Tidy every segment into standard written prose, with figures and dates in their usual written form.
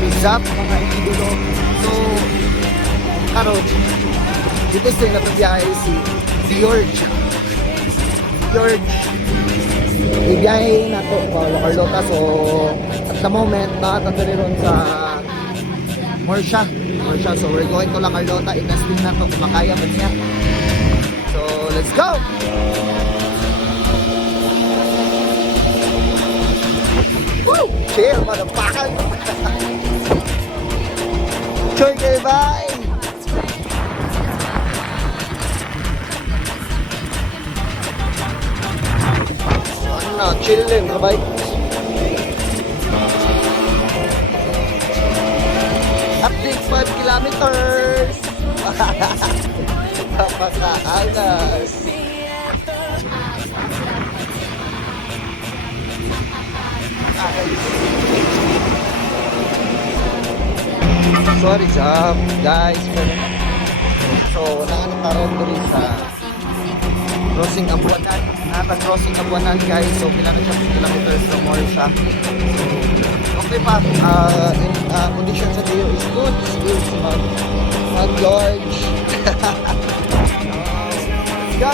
What is up mga idolo? So, karon dito sa natabiyahe si George. Ibiyahe na to Paulo Carlota. So, at the moment, nakatagari ron sa Morsha. So, we're going to La Carlota. Itasting na to kung makaya ba niya. So, let's go! Woo! Chill, motherfucker! Sure, bye! Ano, chillin, kabay. Update 5 kilometers! Kapaka-alas! Sorry guys, so nakakaroon ko rin sa crossing Abuanan. Crossing Abuanan guys, so bilang na siya kilometers from Morsha. So okay pa, condition sa Dio is good. Mag George. Go!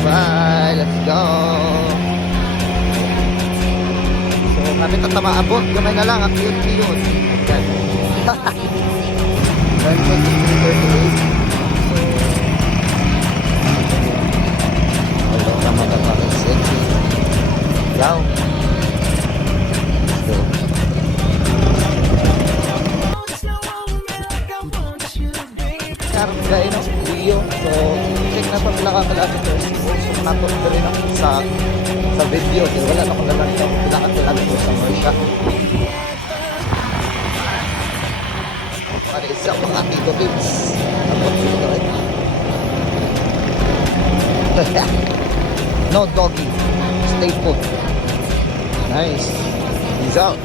Bye, let's go. So, kami tatamaabot. Gamay na lang, ang cute-cute. Yan. Then, 23:38. So, hello, tama ka pa rin sexy. Yaw. Let's go. Karoon gaya ng video. So, check na ito pinaka-kilometers. So, nato rin ako sa video. So, wala na ko na lang ito. Pinaka-kilometers sa Morsha. Para isa mga Tito Pips. Tapos dito rin. No doggy. Stay put. Nice. Peace out.